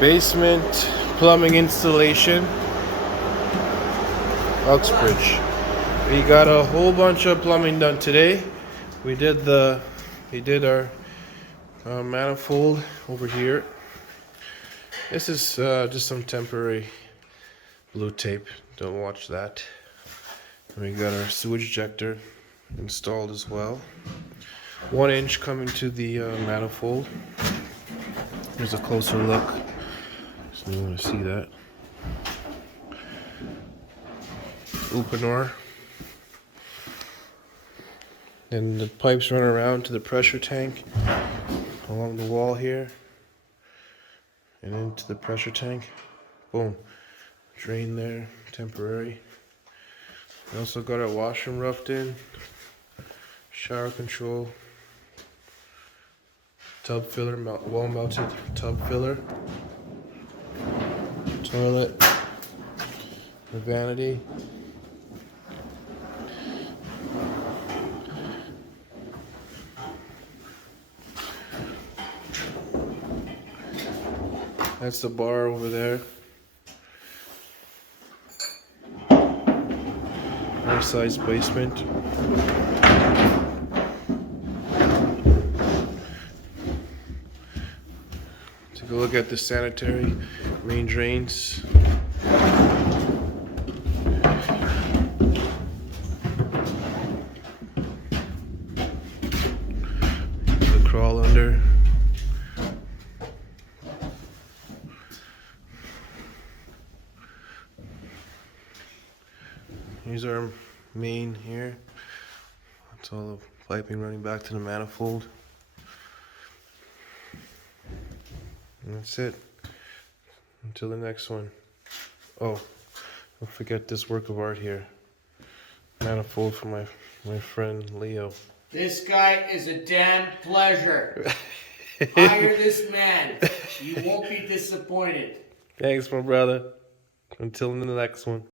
Basement plumbing installation, Uxbridge. We got a whole bunch of plumbing done today. We did our manifold over here. This is just some temporary blue tape. Don't watch that. And we got our sewage ejector installed as well. 1 inch coming to the manifold. Here's a closer look. So you want to see that. Opener. And the pipes run around to the pressure tank along the wall here and into the pressure tank. Boom. Drain there, temporary. We also got our washroom roughed in, shower control, tub filler, wall mounted tub filler, toilet, the vanity. That's the bar over there. Our size basement. Take a look at the sanitary main drains. The crawl under. Here's our main here. That's all the piping running back to the manifold. And that's it. Until the next one. Oh, don't forget this work of art here. Manifold for my friend Leo. This guy is a damn pleasure. Hire this man. You won't be disappointed. Thanks, my brother. Until the next one.